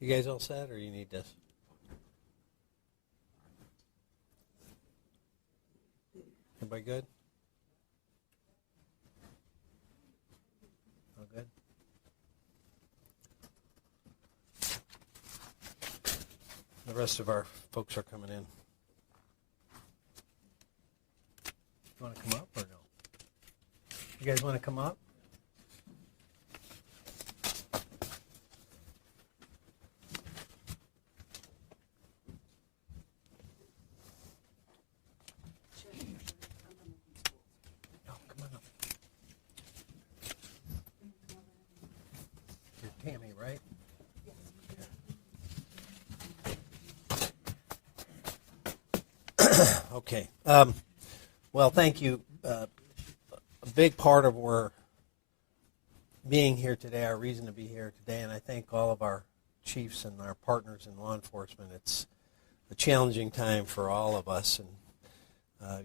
You guys all set, or you need this? Everybody good? All good? The rest of our folks are coming in. You want to come up or no? You guys want to come up? No, come on up. You're Tammy, right? Okay. Well, thank you. A big part of our being here today, our reason to be here today, and I thank all of our chiefs and our partners in law enforcement. It's a challenging time for all of us, and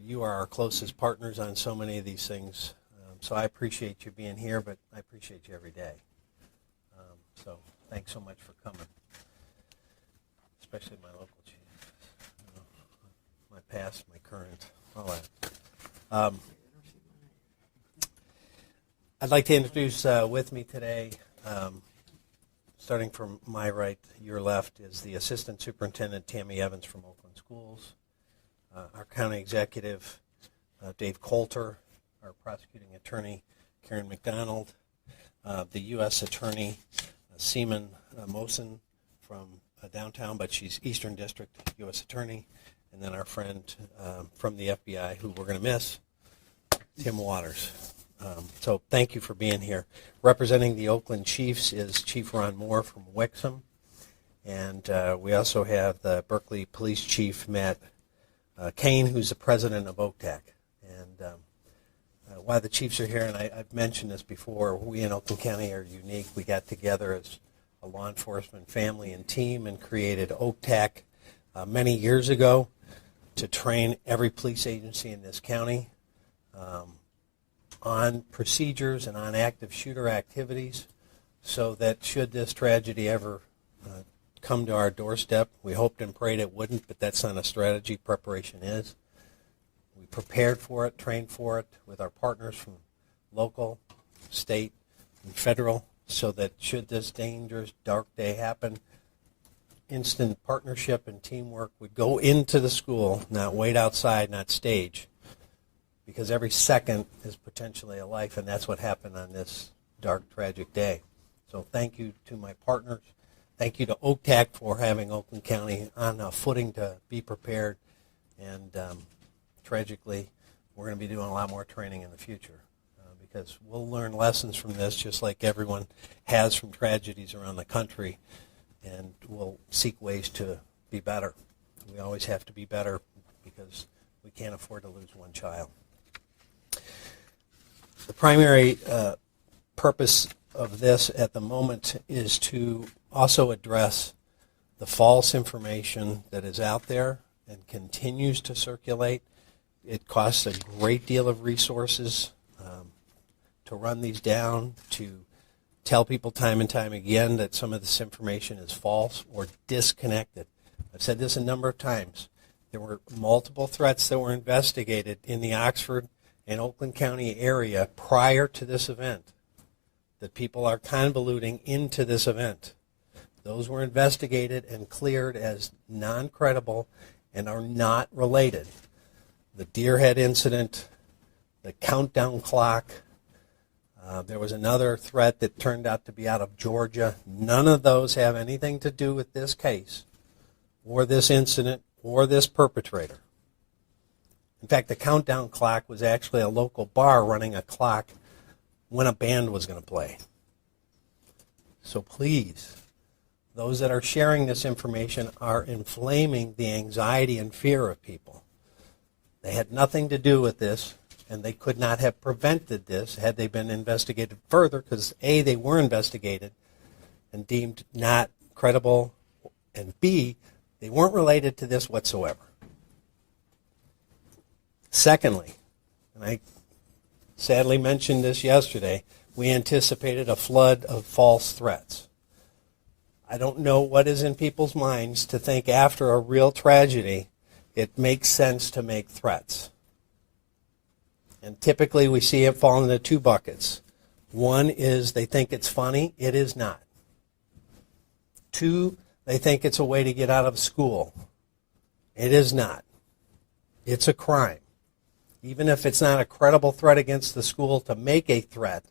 you are our closest partners on so many of these things. So I appreciate you being here, but I appreciate you every day. So thanks so much for coming, especially my local chief. My past, my current, all that. I'd like to introduce with me today, starting from my right, your left, is the Assistant Superintendent Tammy Evans from Oakland Schools, our County Executive Dave Coulter, our Prosecuting Attorney Karen McDonald, the U.S. Attorney Seaman Mosen from downtown, but she's Eastern District U.S. Attorney, and then our friend from the FBI, who we're going to miss, Tim Waters. So thank you for being here. Representing the Oakland Chiefs is Chief Ron Moore from Wixom, and we also have the Berkeley Police Chief Matt Kane, who's the president of OCTAC. And while the chiefs are here, and I've mentioned this before, we in Oakland County are unique. We got together as a law enforcement family and team and created OCTAC many years ago to train every police agency in this county on procedures and on active shooter activities, so that should this tragedy ever come to our doorstep, we hoped and prayed it wouldn't, but that's not a strategy. Preparation is. We prepared for it, trained for it with our partners from local, state, and federal, so that should this dangerous, dark day happen, instant partnership and teamwork would go into the school, not wait outside, not stage, because every second is potentially a life, and that's what happened on this dark, tragic day. So thank you to my partners. Thank you to OCTAC for having Oakland County on a footing to be prepared, and tragically, we're going to be doing a lot more training in the future because we'll learn lessons from this just like everyone has from tragedies around the country, and we'll seek ways to be better. We always have to be better because we can't afford to lose one child. The primary purpose of this at the moment is to also address the false information that is out there and continues to circulate. It costs a great deal of resources to run these down, to tell people time and time again that some of this information is false or disconnected. I've said this a number of times. There were multiple threats that were investigated in the Oxford and Oakland County area prior to this event that people are convoluting into this event. Those were investigated and cleared as non-credible and are not related. The Deerhead incident, the countdown clock, there was another threat that turned out to be out of Georgia. None of those have anything to do with this case or this incident or this perpetrator. In fact, the countdown clock was actually a local bar running a clock when a band was going to play. So please, those that are sharing this information are inflaming the anxiety and fear of people. They had nothing to do with this, and they could not have prevented this had they been investigated further, because A, they were investigated and deemed not credible, and B, they weren't related to this whatsoever. Secondly, and I sadly mentioned this yesterday, we anticipated a flood of false threats. I don't know what is in people's minds to think after a real tragedy, it makes sense to make threats. And typically we see it fall into two buckets. One is they think it's funny. It is not. Two, they think it's a way to get out of school. It is not. It's a crime. Even if it's not a credible threat against the school to make a threat,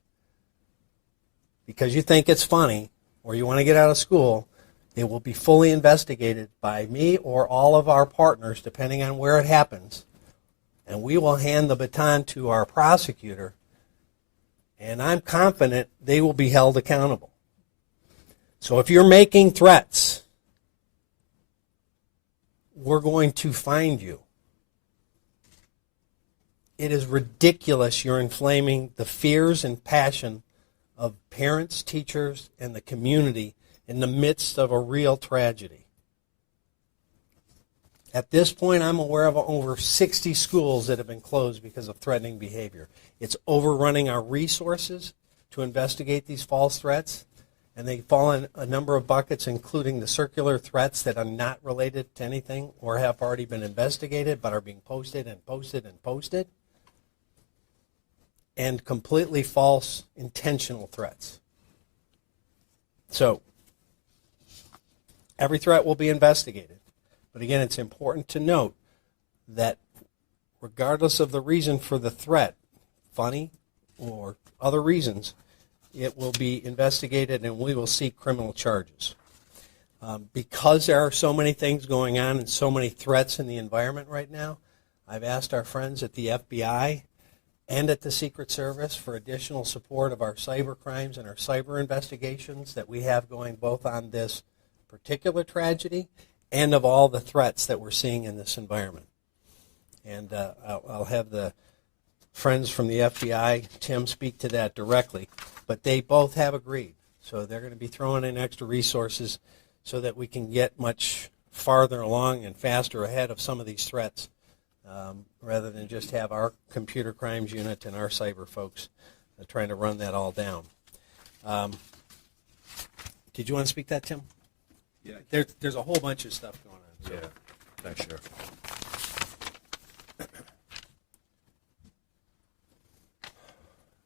because you think it's funny or you want to get out of school, it will be fully investigated by me or all of our partners, depending on where it happens. And we will hand the baton to our prosecutor, and I'm confident they will be held accountable. So if you're making threats, we're going to find you. It is ridiculous you're inflaming the fears and passion of parents, teachers, and the community in the midst of a real tragedy. At this point, I'm aware of over 60 schools that have been closed because of threatening behavior. It's overrunning our resources to investigate these false threats, and they fall in a number of buckets, including the circular threats that are not related to anything or have already been investigated but are being posted and posted and posted, and completely false intentional threats. So, every threat will be investigated. But again, it's important to note that regardless of the reason for the threat, funny or other reasons, it will be investigated and we will seek criminal charges. Because there are so many things going on and so many threats in the environment right now, I've asked our friends at the FBI and at the Secret Service for additional support of our cyber crimes and our cyber investigations that we have going both on this particular tragedy and of all the threats that we're seeing in this environment. And I'll have the friends from the FBI, Tim, speak to that directly. But they both have agreed. So they're going to be throwing in extra resources so that we can get much farther along and faster ahead of some of these threats, rather than just have our computer crimes unit and our cyber folks trying to run that all down. Did you want to speak to that, Tim? Yeah. There's a whole bunch of stuff going on. So. Yeah. Thanks, Sheriff.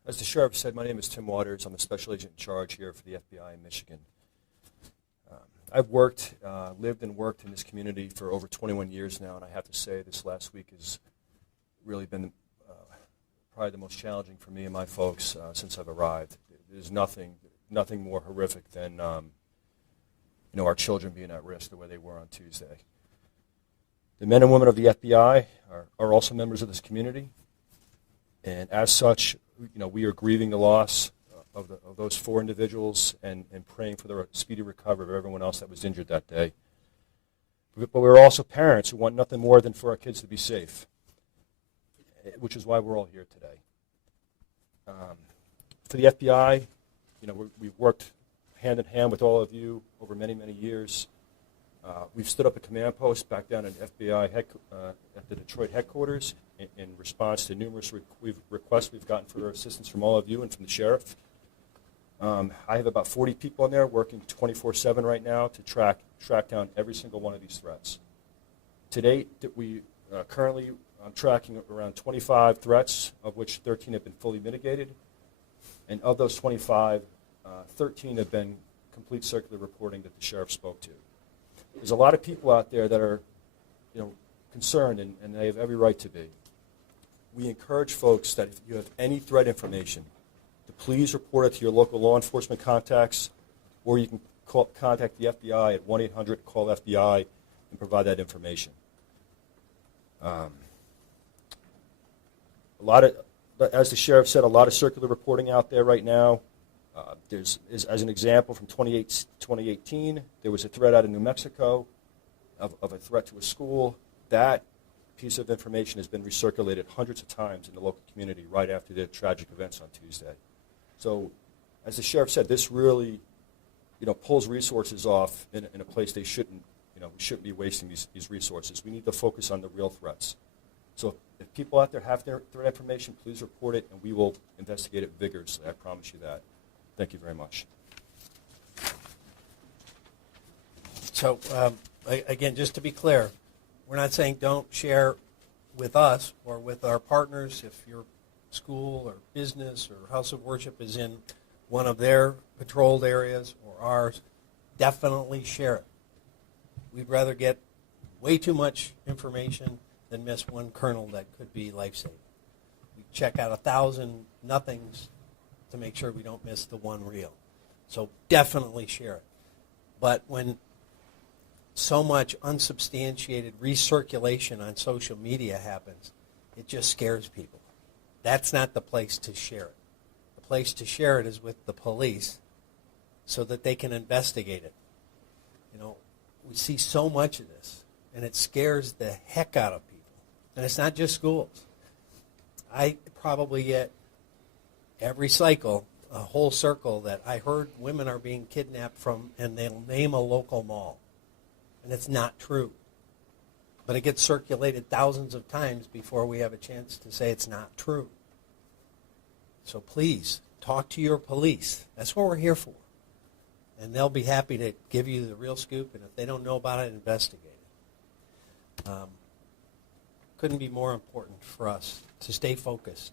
As the Sheriff said, my name is Tim Waters. I'm a special agent in charge here for the FBI in Michigan. I've lived and worked in this community for over 21 years now, and I have to say this last week has really been probably the most challenging for me and my folks since I've arrived. There's nothing more horrific than our children being at risk the way they were on Tuesday. The men and women of the FBI are also members of this community, and as such, we are grieving the loss of those four individuals and praying for the speedy recovery of everyone else that was injured that day. But we're also parents who want nothing more than for our kids to be safe, which is why we're all here today. For the FBI, we've worked hand in hand with all of you over many, many years. We've stood up a command post back down at FBI at the Detroit headquarters in response to numerous requests we've gotten for assistance from all of you and from the sheriff. I have about 40 people in there working 24/7 right now to track down every single one of these threats. To date, we currently tracking around 25 threats, of which 13 have been fully mitigated. And of those 25, 13 have been complete circular reporting that the sheriff spoke to. There's a lot of people out there that are, concerned, and they have every right to be. We encourage folks that if you have any threat information, to please report it to your local law enforcement contacts, or you can contact the FBI at 1-800-CALL-FBI and provide that information. As the sheriff said, a lot of circular reporting out there right now. As an example, from 2018, there was a threat out of New Mexico of a threat to a school. That piece of information has been recirculated hundreds of times in the local community right after the tragic events on Tuesday. So, as the sheriff said, this really, pulls resources off in a place they shouldn't. We shouldn't be wasting these resources. We need to focus on the real threats. So, if people out there have their threat information, please report it, and we will investigate it vigorously. I promise you that. Thank you very much. So, again, just to be clear, we're not saying don't share with us or with our partners. If your school or business or house of worship is in one of their patrolled areas or ours, definitely share it. We'd rather get way too much information than miss one kernel that could be life-saving. We check out 1,000 nothings to make sure we don't miss the one real. So definitely share it. But when so much unsubstantiated recirculation on social media happens, it just scares people. That's not the place to share it. The place to share it is with the police so that they can investigate it. You know, we see so much of this, and it scares the heck out of people. And it's not just schools. I probably get every cycle a whole circle that I heard women are being kidnapped from, and they'll name a local mall. And it's not true. But it gets circulated thousands of times before we have a chance to say it's not true. So please, talk to your police. That's what we're here for. And they'll be happy to give you the real scoop, and if they don't know about it, investigate it. Couldn't be more important for us to stay focused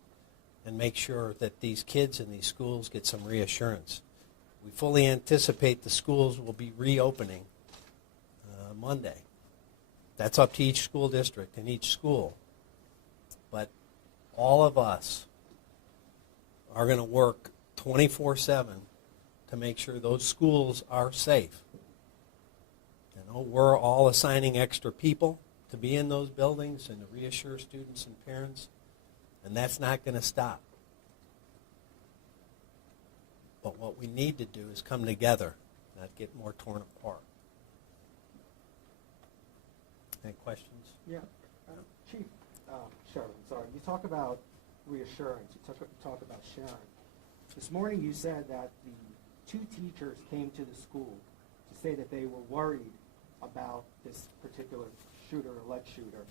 and make sure that these kids in these schools get some reassurance. We fully anticipate the schools will be reopening Monday. That's up to each school district and each school. But all of us are going to work 24/7 to make sure those schools are safe. You know, we're all assigning extra people to be in those buildings and to reassure students and parents, and that's not going to stop. But what we need to do is come together, not get more torn apart. Any questions? Yeah. Chief Sherman, sorry. You talk about reassurance. You talk about sharing. This morning you said that the 2 teachers came to the school to say that they were worried about this particular shooter, alleged shooter,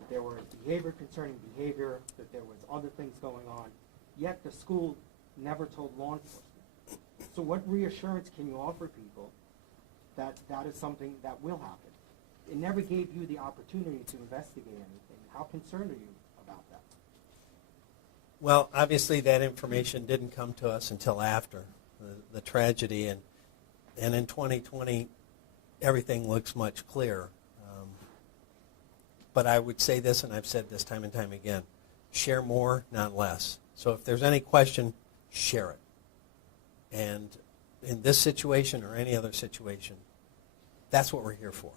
that there was behavior concerning behavior, that there was other things going on, yet the school never told law enforcement. So what reassurance can you offer people that that is something that will happen? It never gave you the opportunity to investigate anything. How concerned are you about that? Well, obviously that information didn't come to us until after the tragedy, and in 2020, everything looks much clearer. But I would say this, and I've said this time and time again, share more, not less. So if there's any question, share it. And in this situation or any other situation, that's what we're here for.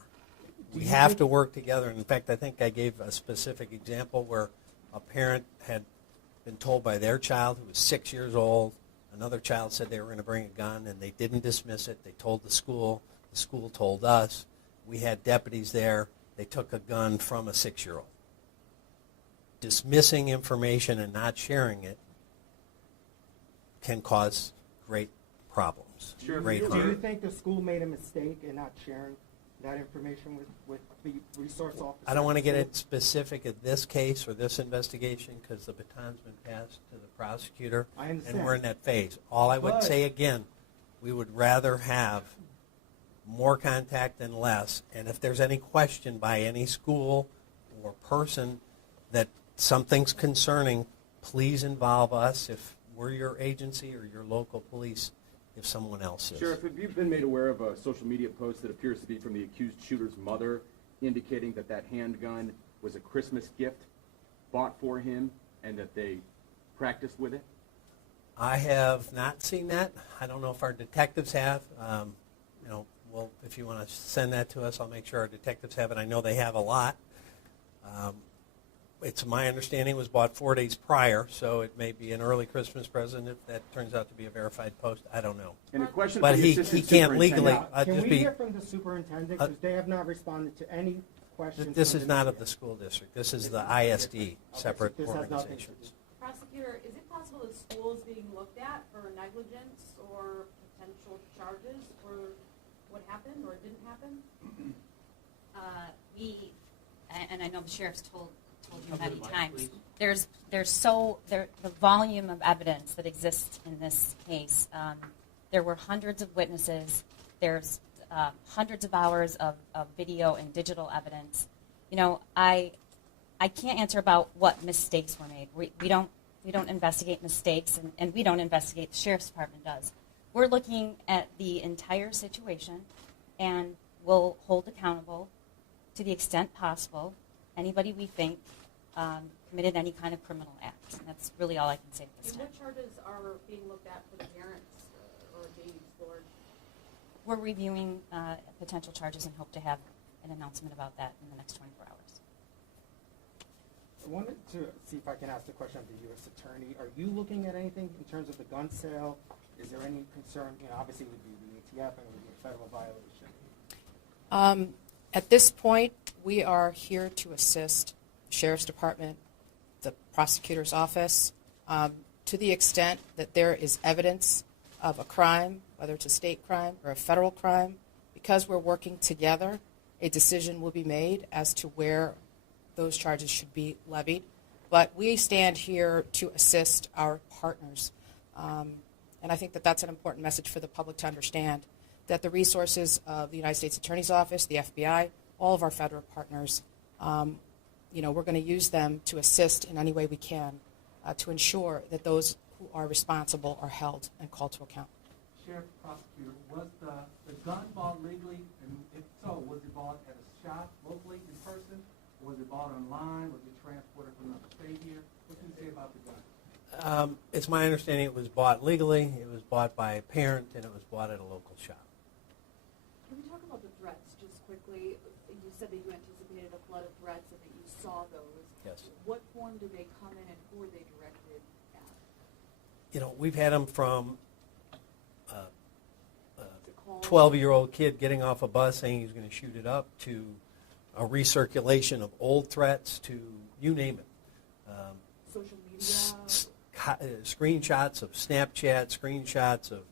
We have to work together. And in fact, I think I gave a specific example where a parent had been told by their child who was 6 years old, another child said they were going to bring a gun, and they didn't dismiss it. They told the school told us. We had deputies there. They took a gun from a 6-year-old. Dismissing information and not sharing it can cause great problems. Sure. Great Do harm. you think the school made a mistake in not sharing that information with the resource officer? I don't want to get into specific at this case or this investigation because the baton's been passed to the prosecutor. I understand. And we're in that phase. All I would But- say again, we would rather have more contact than less. And if there's any question by any school or person that something's concerning, please involve us if we're your agency or your local police if someone else is. Sheriff, have you been made aware of a social media post that appears to be from the accused shooter's mother indicating that that handgun was a Christmas gift bought for him and that they practiced with it? I have not seen that. I don't know if our detectives have. Well, if you want to send that to us, I'll make sure our detectives have it. I know they have a lot. It's my understanding it was bought 4 days prior, so it may be an early Christmas present if that turns out to be a verified post. I don't know. And a question But for the he assistant can't legally. superintendent. Can just we be. hear from the superintendent? Because they have not responded to any questions. This from is the not of media. the school district. This is the ISD, separate this has nothing to organizations. do. Prosecutor, is it possible that school is being looked at for negligence or potential charges for what happened or didn't happen? And I know the sheriff's told you many times, the volume of evidence that exists in this case. There were hundreds of witnesses. There's hundreds of hours of video and digital evidence. You know, I can't answer about what mistakes were made. We don't investigate mistakes, and we don't investigate. The Sheriff's Department does. We're looking at the entire situation, and we'll hold accountable to the extent possible anybody we think committed any kind of criminal act. And that's really all I can say at this And time. what charges are being looked at for the parents or Dave's Lord? We're reviewing potential charges and hope to have an announcement about that in the next 24 hours. I wanted to see if I can ask the question of the U.S. Attorney. Are you looking at anything in terms of the gun sale? Is there any concern? You know, obviously it would be the ATF and it would be a federal violation. At this point, we are here to assist the Sheriff's Department, the prosecutor's office, to the extent that there is evidence of a crime, whether it's a state crime or a federal crime. Because we're working together, a decision will be made as to where those charges should be levied. But we stand here to assist our partners. And I think that that's an important message for the public to understand, that the resources of the United States Attorney's Office, the FBI, all of our federal partners, we're going to use them to assist in any way we can to ensure that those who are responsible are held and called to account. Sheriff, prosecutor, was the gun bought legally, and if so, was it bought at a shop locally in person, or was it bought online, was it transported from another state here? What can you say about the gun? It's my understanding it was bought legally, it was bought by a parent, and it was bought at a local shop. Can we talk about the threats just quickly? You said that you anticipated a flood of threats and that you saw those. Yes. What form did they come in and who were they directed at? You know, we've had them from Call? 12-year-old kid getting off a bus saying he's going to shoot it up, to a recirculation of old threats, to you name it. Social media? Screenshots of Snapchat, screenshots of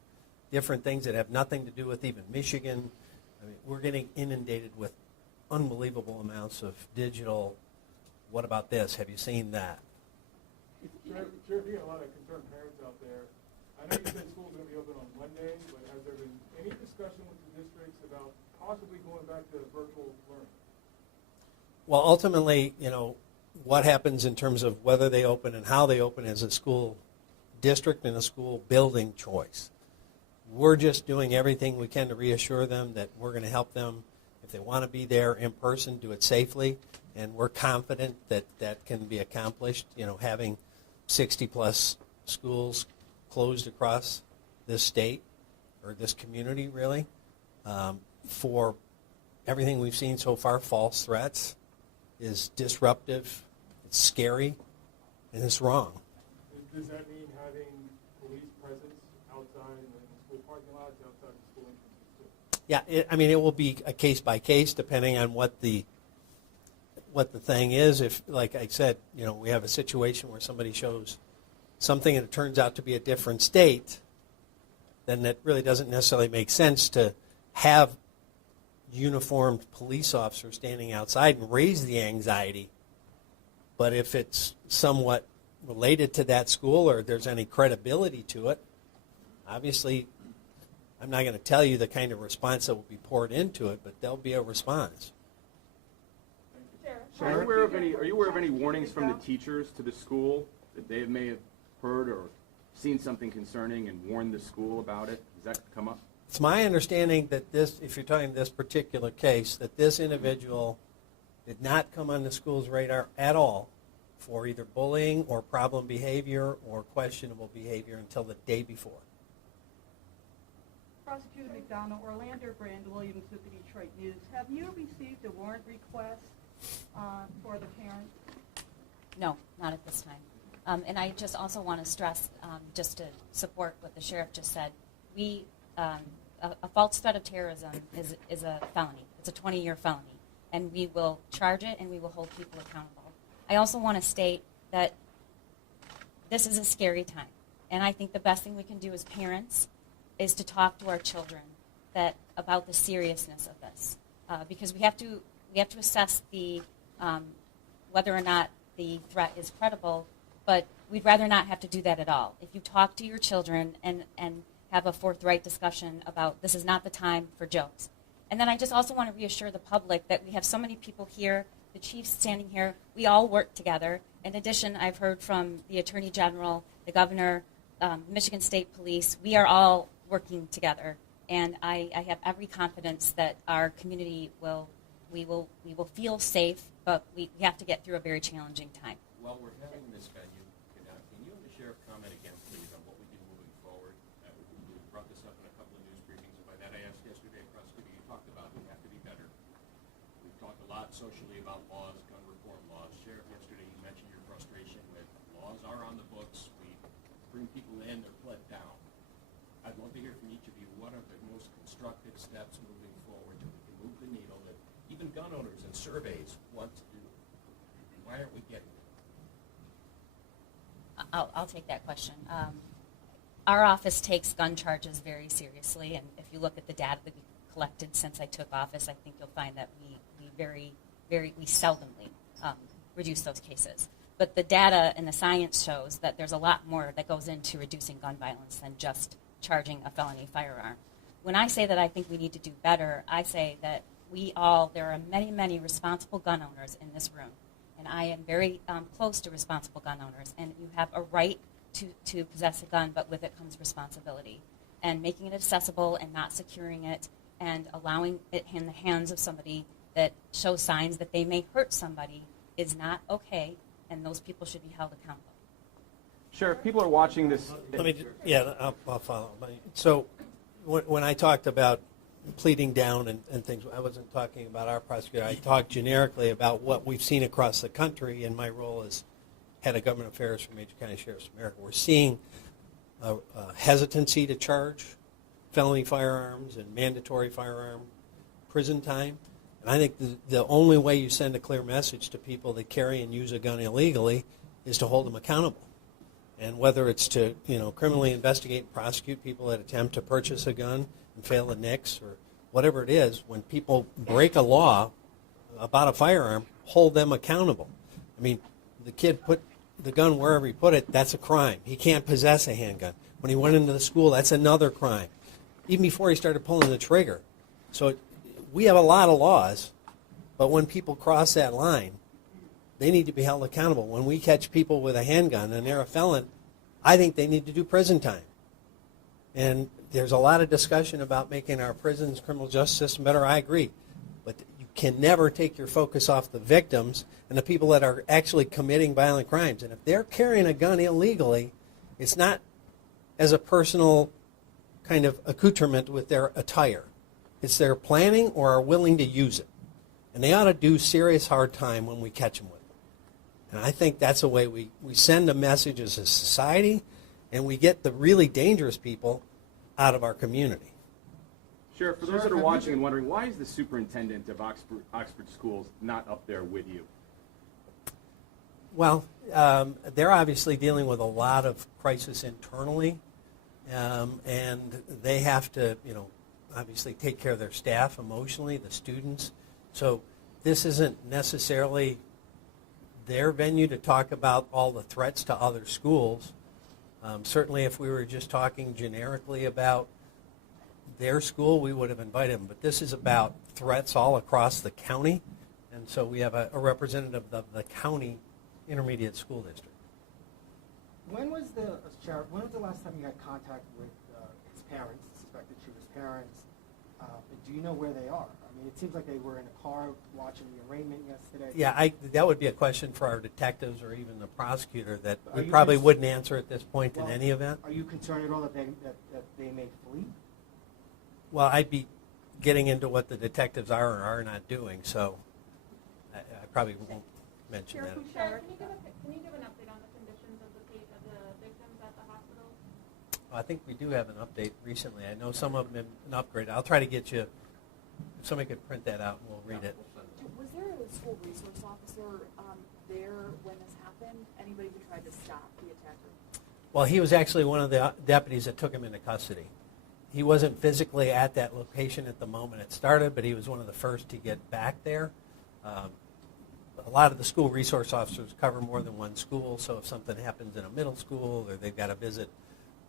different things that have nothing to do with even Michigan. I mean, we're getting inundated with unbelievable amounts of digital. What about this? Have you seen that? Sheriff, you got a lot of concerned parents out there. I know you said school's going to be open on Monday, but has there been any discussion with the districts about possibly going back to virtual learning? Well, ultimately, what happens in terms of whether they open and how they open is a school district and a school building choice. We're just doing everything we can to reassure them that we're going to help them. If they want to be there in person, do it safely, and we're confident that that can be accomplished. Having 60-plus schools closed across this state, or this community, really, for everything we've seen so far, false threats, is disruptive, it's scary, and it's wrong. Does that mean having police presence outside in the school parking lots, outside the school entrances too? Yeah, it will be a case by case depending on what the thing is. If, like I said, we have a situation where somebody shows something and it turns out to be a different state, then that really doesn't necessarily make sense to have uniformed police officers standing outside and raise the anxiety. But if it's somewhat related to that school, or there's any credibility to it, obviously I'm not going to tell you the kind of response that will be poured into it, but there'll be a response. Are you aware of any warnings from the teachers to the school that they may have heard or seen something concerning and warned the school about it? Has that come up? It's my understanding that this, if you're talking this particular case, that this individual did not come on the school's radar at all for either bullying or problem behavior or questionable behavior until the day before. Prosecutor McDonald, Orlando Brand Williams with the Detroit News. Have you received a warrant request for the parents? No, not at this time. And I just also want to stress, just to support what the sheriff just said, a false threat of terrorism is a felony. It's a 20-year felony. And we will charge it and we will hold people accountable. I also want to state that this is a scary time. And I think the best thing we can do as parents is to talk to our children about the seriousness of this. Because we have to assess whether or not the threat is credible, but we'd rather not have to do that at all. If you talk to your children and have a forthright discussion about this is not the time for jokes, And then I just also want to reassure the public that we have so many people here, the chief's standing here, we all work together. In addition, I've heard from the Attorney General, the Governor, Michigan State Police, we are all working together. And I have every confidence that our community we will feel safe, but we have to get through a very challenging time. While we're having this venue, can you and the sheriff comment again, please, on what we do moving forward? We brought this up in a couple of news briefings, and by that I asked yesterday, prosecutor, you talked about we have to be better. We've talked a lot socially about laws, gun reform laws. Sheriff, yesterday you mentioned your frustration with laws are on the books. We bring people in, they're pled down. I'd love to hear from each of you, what are the most constructive steps moving forward so we can move the needle that even gun owners and surveys want to do? Why aren't we getting it? I'll take that question. Our office takes gun charges very seriously, and if you look at the data that we collected since I took office, I think you'll find that we seldomly reduce those cases. But the data and the science shows that there's a lot more that goes into reducing gun violence than just charging a felony firearm. When I say that I think we need to do better, I say that there are many, many responsible gun owners in this room, and I am very close to responsible gun owners, and you have a right to possess a gun, but with it comes responsibility. And making it accessible and not securing it and allowing it in the hands of somebody that shows signs that they may hurt somebody is not okay, and those people should be held accountable. Sheriff, people are watching this. I'll follow. So when I talked about pleading down and things, I wasn't talking about our prosecutor. I talked generically about what we've seen across the country in my role as head of government affairs for Major County Sheriff's America. We're seeing a hesitancy to charge felony firearms and mandatory firearm prison time. And I think the only way you send a clear message to people that carry and use a gun illegally is to hold them accountable. And whether it's to criminally investigate and prosecute people that attempt to purchase a gun and fail the NICS or whatever it is, when people break a law about a firearm, hold them accountable. I mean, the kid put the gun wherever he put it, that's a crime. He can't possess a handgun. When he went into the school, that's another crime, even before he started pulling the trigger. So we have a lot of laws, but when people cross that line, they need to be held accountable. When we catch people with a handgun and they're a felon, I think they need to do prison time. And there's a lot of discussion about making our prisons, criminal justice system better. I agree. But you can never take your focus off the victims and the people that are actually committing violent crimes. And if they're carrying a gun illegally, it's not as a personal kind of accoutrement with their attire. It's their planning or are willing to use it. And they ought to do serious hard time when we catch them with it. And I think that's a way we send a message as a society, and we get the really dangerous people out of our community. Sheriff, for those that are watching and wondering, why is the superintendent of Oxford Schools not up there with you? Well, they're obviously dealing with a lot of crisis internally, and they have to, obviously take care of their staff emotionally, the students. So this isn't necessarily their venue to talk about all the threats to other schools. Certainly if we were just talking generically about their school, we would have invited them. But this is about threats all across the county, and so we have a representative of the county intermediate school district. When was the last time you had contact with his parents, suspected shooter's parents? Do you know where they are? I mean, it seems like they were in a car watching the arraignment yesterday. Yeah, that would be a question for our detectives or even the prosecutor that we probably wouldn't answer at this point in any event. Are you concerned at all that they may flee? Well, I'd be getting into what the detectives are or are not doing, so I probably won't mention that. Sheriff, can you give an update on the conditions of the victims at the hospital? I think we do have an update recently. I know some of them have an upgrade. I'll try to get you, if somebody could print that out and we'll read it. Was there a school resource officer there when this happened? Anybody who tried to stop the attacker? Well, he was actually one of the deputies that took him into custody. He wasn't physically at that location at the moment it started, but he was one of the first to get back there. A lot of the school resource officers cover more than one school, so if something happens in a middle school or they've got to visit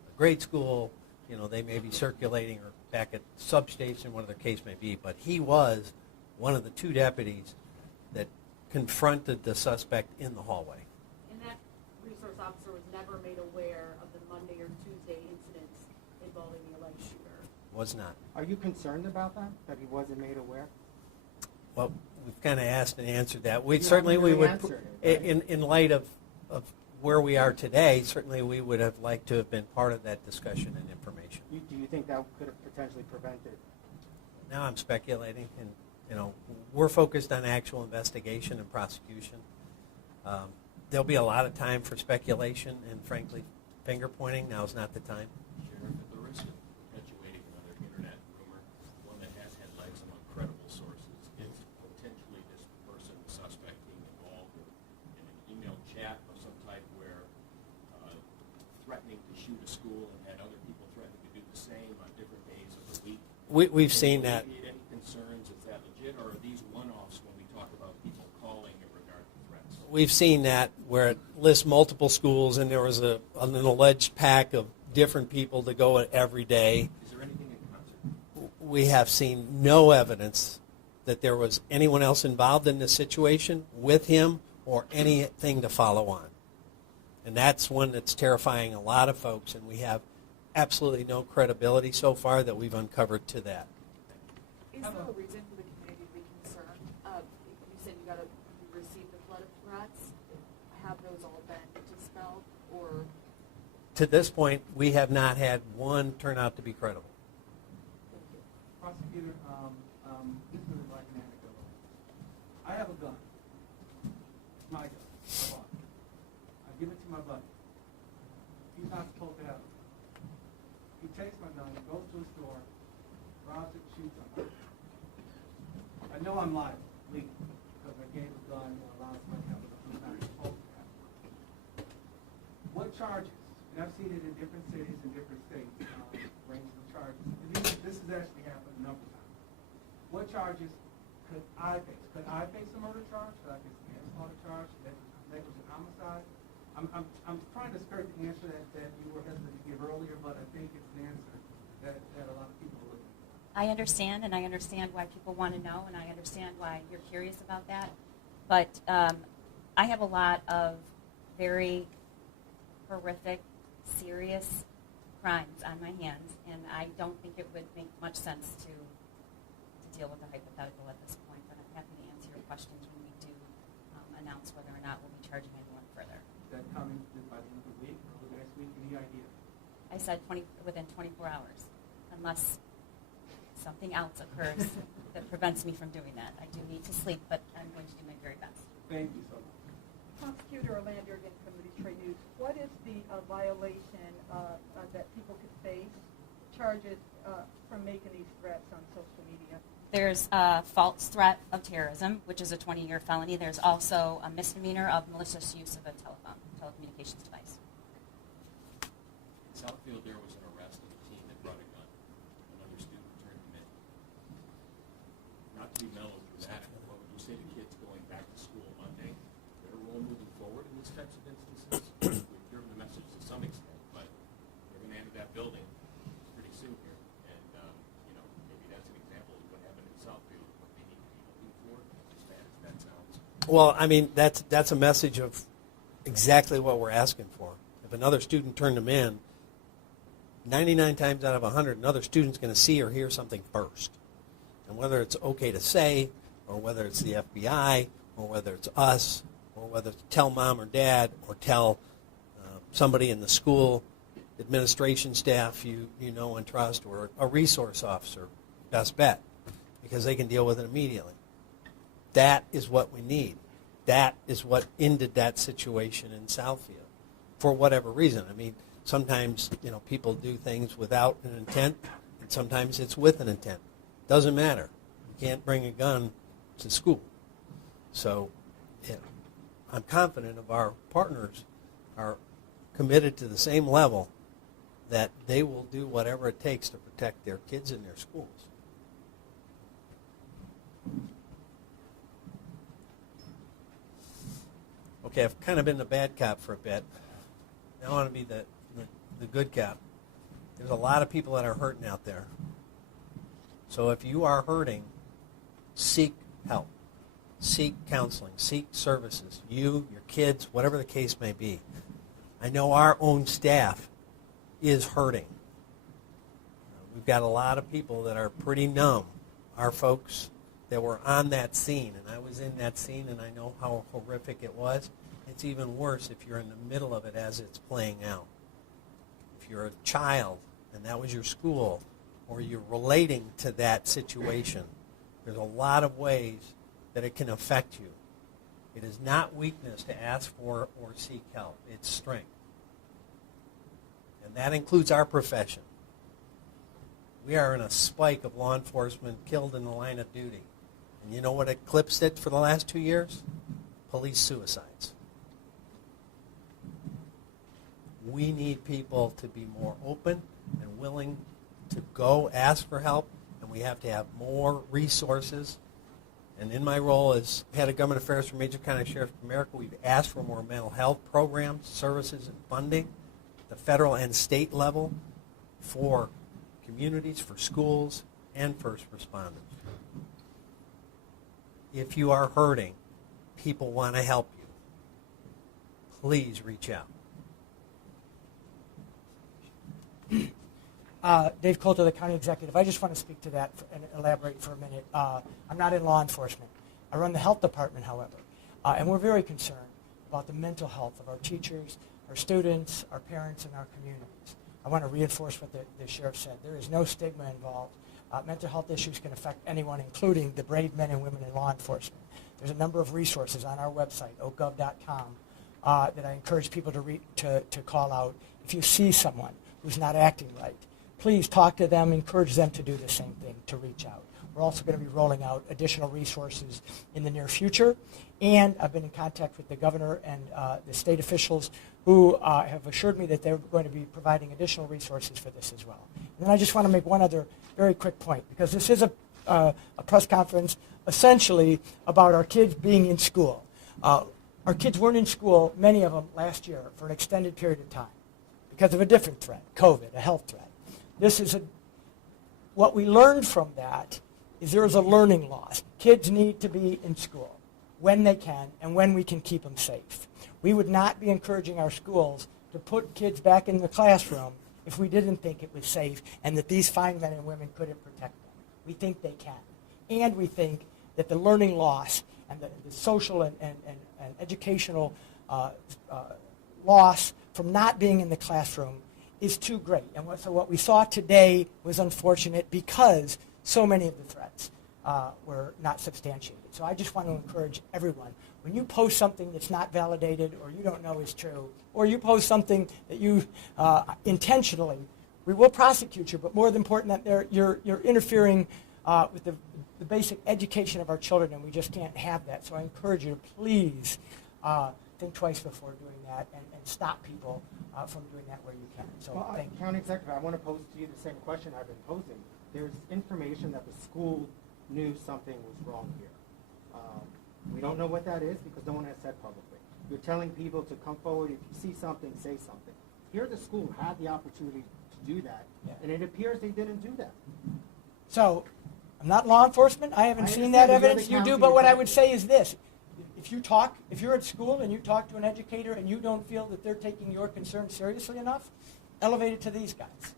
a grade school, they may be circulating or back at substation, whatever the case may be, but he was one of the two deputies that confronted the suspect in the hallway. And that resource officer was never made aware of the Monday or Tuesday incidents involving the alleged shooter. Was not. Are you concerned about that he wasn't made aware? Well, we've kind of asked and answered that. We You certainly haven't we really would, answered it, right? in light of where we are today, certainly we would have liked to have been part of that discussion and information. Do you think that could have potentially prevented? Now I'm speculating, and we're focused on actual investigation and prosecution. There'll be a lot of time for speculation and, frankly, finger pointing. Now's not the time. Sheriff, at the risk of perpetuating another internet rumor, one that has had legs among credible sources, is potentially this person, the suspect, being involved in an email chat of some type where threatening to shoot a school and had other people threatening to do the same on different days of the week. We've seen that. Any concerns? Is that legit, or are these one-offs when we talk about people calling in regard to threats? We've seen that where it lists multiple schools, and there was an alleged pack of different people to go every day. Is there anything in concert? We have seen no evidence that there was anyone else involved in this situation with him or anything to follow on. And that's one that's terrifying a lot of folks, and we have absolutely no credibility so far that we've uncovered to that. Is there a reason for the community to be concerned? You said you received a flood of threats. Have those all been dispelled, or? To this point, we have not had one turn out to be credible. Prosecutor, this is like an anecdote. I have a gun. It's my gun. I bought it. I give it to my buddy. He's not supposed to have it. He takes my gun, goes to a store, robs it, shoots somebody. I know I'm liable, legally, because I gave a gun or allowed somebody to have it. I'm not supposed to have it. What charges? And I've seen it in different cities and different states, ranges of charges. And this has actually happened a number of times. What charges could I face? Could I face a murder charge? Could I face a manslaughter charge? Negligent homicide? I'm trying to skirt the answer that you were hesitant to give earlier, but I think it's an answer that a lot of people are looking for. I understand, and I understand why people want to know, and I understand why you're curious about that. But I have a lot of very horrific, serious crimes on my hands, and I don't think it would make much sense to deal with a hypothetical at this point. But I'm happy to answer your questions when we do announce whether or not we'll be charging anyone further. Is that coming by the end of the week or the next week? Any idea? I said within 24 hours, unless something else occurs that prevents me from doing that. I do need to sleep, but I'm going to do my very best. Thank you so much. Prosecutor Orlando again from the Detroit News. What is the violation that people could face, charges from making these threats on social media? There's a false threat of terrorism, which is a 20-year felony. There's also a misdemeanor of malicious use of a telecommunications device. In Southfield, there was an arrest of a teen that brought a gun. Another student turned him in. Not to be melodramatic, what would you say to kids going back to school Monday? Their role moving forward in these types of instances? We've driven the message to some extent, but we're going to enter that building pretty soon here. And, maybe that's an example of what happened in Southfield, what they need to be looking for, as bad as that sounds. Well, I mean, that's a message of exactly what we're asking for. If another student turned them in, 99 times out of 100, another student's going to see or hear something first. And whether it's okay to say, or whether it's the FBI, or whether it's us, or whether it's tell mom or dad, or tell somebody in the school administration staff you know and trust, or a resource officer, best bet, because they can deal with it immediately. That is what we need. That is what ended that situation in Southfield, for whatever reason. I mean, sometimes people do things without an intent, and sometimes it's with an intent. Doesn't matter. You can't bring a gun to school. So, I'm confident of our partners are committed to the same level that they will do whatever it takes to protect their kids in their schools. Okay, I've kind of been the bad cop for a bit. Now I want to be the good cop. There's a lot of people that are hurting out there. So if you are hurting, seek help. Seek counseling. Seek services. You, your kids, whatever the case may be. I know our own staff is hurting. We've got a lot of people that are pretty numb. Our folks that were on that scene, and I was in that scene, and I know how horrific it was. It's even worse if you're in the middle of it as it's playing out. If you're a child, and that was your school, or you're relating to that situation, there's a lot of ways that it can affect you. It is not weakness to ask for or seek help. It's strength. And that includes our profession. We are in a spike of law enforcement killed in the line of duty. And you know what eclipsed it for the last 2 years? Police suicides. We need people to be more open and willing to go ask for help, and we have to have more resources. And in my role as head of government affairs for Major County Sheriff of America, we've asked for more mental health programs, services, and funding at the federal and state level for communities, for schools, and first responders. If you are hurting, people want to help you. Please reach out. Dave Coulter, the county executive. I just want to speak to that and elaborate for a minute. I'm not in law enforcement. I run the health department, however, and we're very concerned about the mental health of our teachers, our students, our parents, and our communities. I want to reinforce what the sheriff said. There is no stigma involved. Mental health issues can affect anyone, including the brave men and women in law enforcement. There's a number of resources on our website, oakgov.com, that I encourage people to call out. If you see someone who's not acting right, please talk to them, encourage them to do the same thing, to reach out. We're also going to be rolling out additional resources in the near future, and I've been in contact with the governor and the state officials who have assured me that they're going to be providing additional resources for this as well. And then I just want to make one other very quick point, because this is a press conference essentially about our kids being in school. Our kids weren't in school, many of them, last year for an extended period of time because of a different threat, COVID, a health threat. What we learned from that is there is a learning loss. Kids need to be in school when they can and when we can keep them safe. We would not be encouraging our schools to put kids back in the classroom if we didn't think it was safe and that these fine men and women couldn't protect them. We think they can. And we think that the learning loss and the social and educational loss from not being in the classroom is too great. And so what we saw today was unfortunate because so many of the threats were not substantiated. So I just want to encourage everyone, when you post something that's not validated or you don't know is true, or you post something that you intentionally, we will prosecute you, but more than important that you're interfering with the basic education of our children, and we just can't have that. So I encourage you to please think twice before doing that and stop people from doing that where you can. So thank you. County Executive, I want to pose to you the same question I've been posing. There's information that the school knew something was wrong here. We don't know what that is because no one has said publicly. You're telling people to come forward. If you see something, say something. Here the school had the opportunity to do that, and it appears they didn't do that. So I'm not law enforcement. I haven't seen that evidence. You do, but what I would say is this. If you're at school and you talk to an educator and you don't feel that they're taking your concern seriously enough, elevate it to these guys.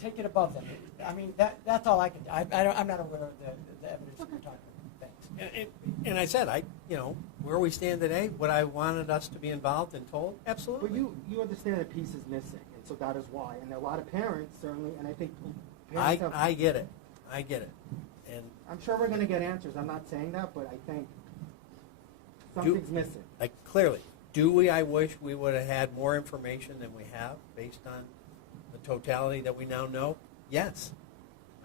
Take it above them. I mean, that's all I can do. I'm not aware of the evidence that you're talking about. Thanks. And I said, where we stand today, would I wanted us to be involved and told? Absolutely. But you understand that piece is missing, and so that is why. And a lot of parents, certainly, and I think I get it. And I'm sure we're going to get answers. I'm not saying that, but I think something's missing. Clearly. I wish we would have had more information than we have based on the totality that we now know? Yes.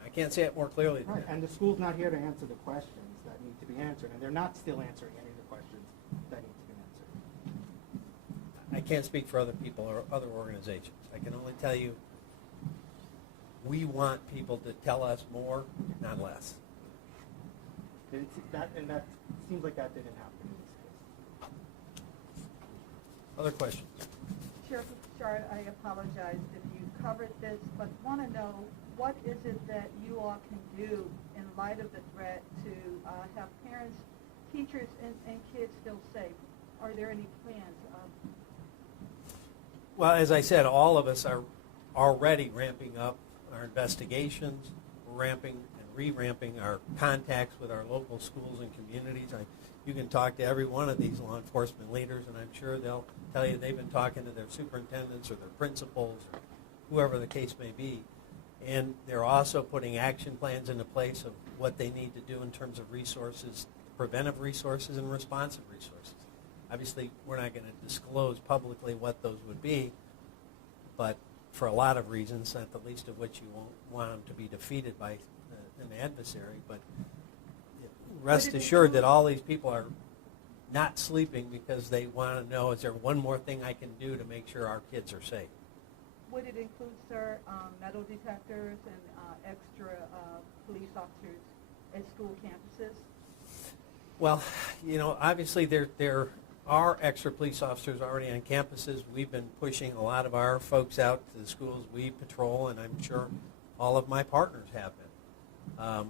I can't say it more clearly than that. And the school's not here to answer the questions that need to be answered, and they're not still answering any of the questions that need to be answered. I can't speak for other people or other organizations. I can only tell you we want people to tell us more, not less. And that seems like that didn't happen in this case. Other questions? Sheriff Bouchard, I apologize if you covered this, but want to know what is it that you all can do in light of the threat to have parents, teachers, and kids feel safe? Are there any plans? Well, as I said, all of us are already ramping up our investigations, ramping and re-ramping our contacts with our local schools and communities. You can talk to every one of these law enforcement leaders, and I'm sure they'll tell you they've been talking to their superintendents or their principals or whoever the case may be. And they're also putting action plans into place of what they need to do in terms of resources, preventive resources and responsive resources. Obviously, we're not going to disclose publicly what those would be, but for a lot of reasons, not the least of which you won't want them to be defeated by an adversary. But rest assured that all these people are not sleeping because they want to know, is there one more thing I can do to make sure our kids are safe? Would it include, sir, metal detectors and extra police officers at school campuses? Well, obviously there are extra police officers already on campuses. We've been pushing a lot of our folks out to the schools we patrol, and I'm sure all of my partners have been.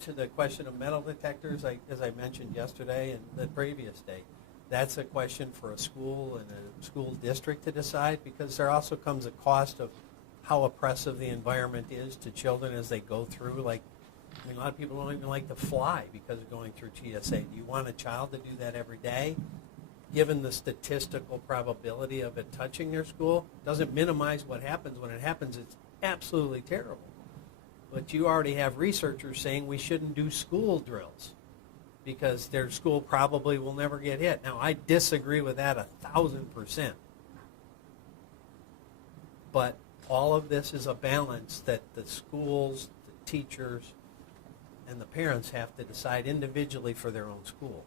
To the question of metal detectors, as I mentioned yesterday and the previous day, that's a question for a school and a school district to decide, because there also comes a cost of how oppressive the environment is to children as they go through. A lot of people don't even like to fly because of going through TSA. Do you want a child to do that every day? Given the statistical probability of it touching their school, doesn't minimize what happens. When it happens, it's absolutely terrible. But you already have researchers saying we shouldn't do school drills because their school probably will never get hit. Now, I disagree with that 1,000%. But all of this is a balance that the schools, the teachers, and the parents have to decide individually for their own school.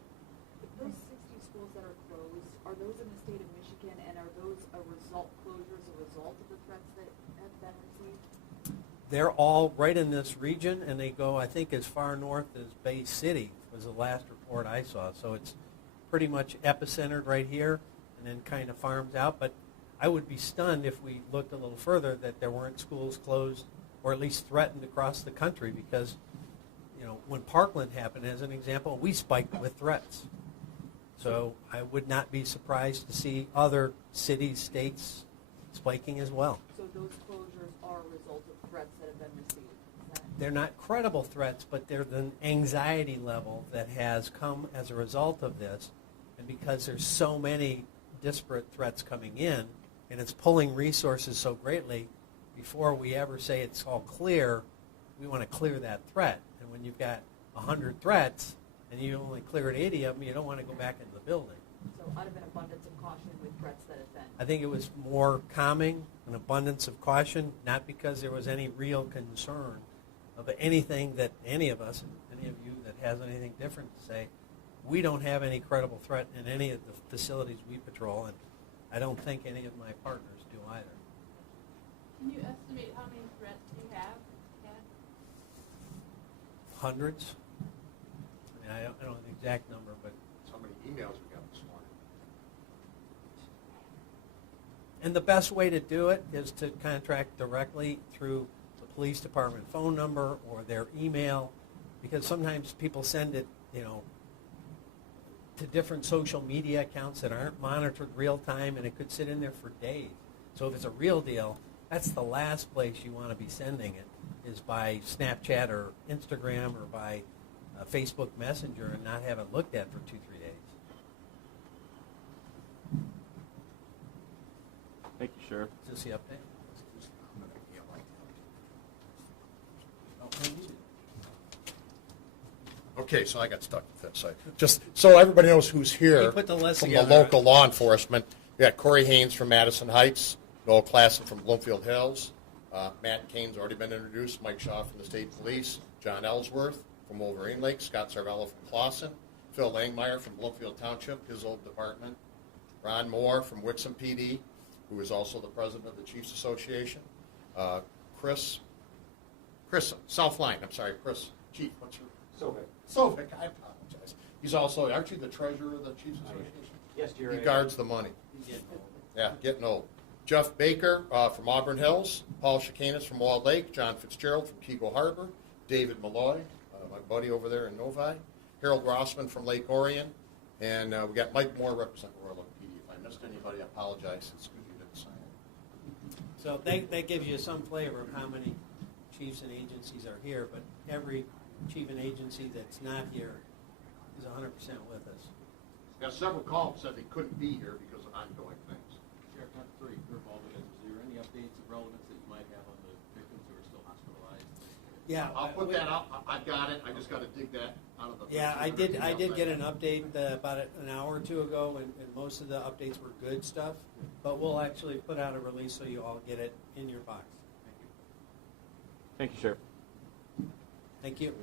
Those 60 schools that are closed, are those in the state of Michigan, and are those closures a result of the threats that have been received? They're all right in this region, and they go, I think, as far north as Bay City was the last report I saw. So it's pretty much epicentered right here and then kind of farms out. But I would be stunned if we looked a little further that there weren't schools closed or at least threatened across the country, because when Parkland happened, as an example, we spiked with threats. So I would not be surprised to see other cities, states spiking as well. So those closures are a result of threats that have been received? They're not credible threats, but they're the anxiety level that has come as a result of this. And because there's so many disparate threats coming in, and it's pulling resources so greatly, before we ever say it's all clear, we want to clear that threat. And when you've got 100 threats and you only cleared 80 of them, you don't want to go back into the building. So out of an abundance of caution with threats that have been? I think it was more calming, an abundance of caution, not because there was any real concern of anything that any of us, and any of you that has anything different to say. We don't have any credible threat in any of the facilities we patrol, and I don't think any of my partners do either. Can you estimate how many threats you have had? Hundreds. I mean, I don't know the exact number, but How many emails we got this morning? and the best way to do it is to contract directly through the police department phone number or their email, because sometimes people send it, to different social media accounts that aren't monitored real time, and it could sit in there for days. So if it's a real deal, that's the last place you want to be sending it, is by Snapchat or Instagram or by Facebook Messenger, and not have it looked at for 2-3 days. Thank you, Sheriff. Is this the update? Okay, so I got stuck with that side. Just so everybody knows who's here You put the list from together, the local law enforcement. We got Corey Haynes from Madison Heights, Noel Klassen from Bloomfield Hills, Matt Kane's already been introduced, Mike Shaw from the State Police, John Ellsworth from Wolverine Lake, Scott Sarvella from Clawson, Phil Langmeyer from Bloomfield Township, his old department, Ron Moore from Wixom PD, who is also the president of the Chiefs Association, Chris, Southline, I'm sorry, Chris, Chief, what's your? Sovic, I apologize. He's also, aren't you the treasurer of the Chiefs Association? Yes, Jerry. He guards the money. Yeah, getting old. Jeff Baker from Auburn Hills, Paul Chicanis from Walled Lake, John Fitzgerald from Keego Harbor, David Malloy, my buddy over there in Novi, Harold Rossman from Lake Orion, and we got Mike Moore representing Royal Oak PD. If I missed anybody, I apologize. It's because you didn't sign it. So that gives you some flavor of how many chiefs and agencies are here, but every chief and agency that's not here is 100% with us. Got several calls said they couldn't be here because of ongoing things. Sheriff, not to throw your curveball, but is there any updates of relevance that you might have on the victims who are still hospitalized? Yeah, I'll put that up. I've got it. I just got to dig that out of the. Yeah, I did get an update about an hour or two ago, and most of the updates were good stuff. But we'll actually put out a release so you all get it in your box. Thank you, Sheriff. Thank you.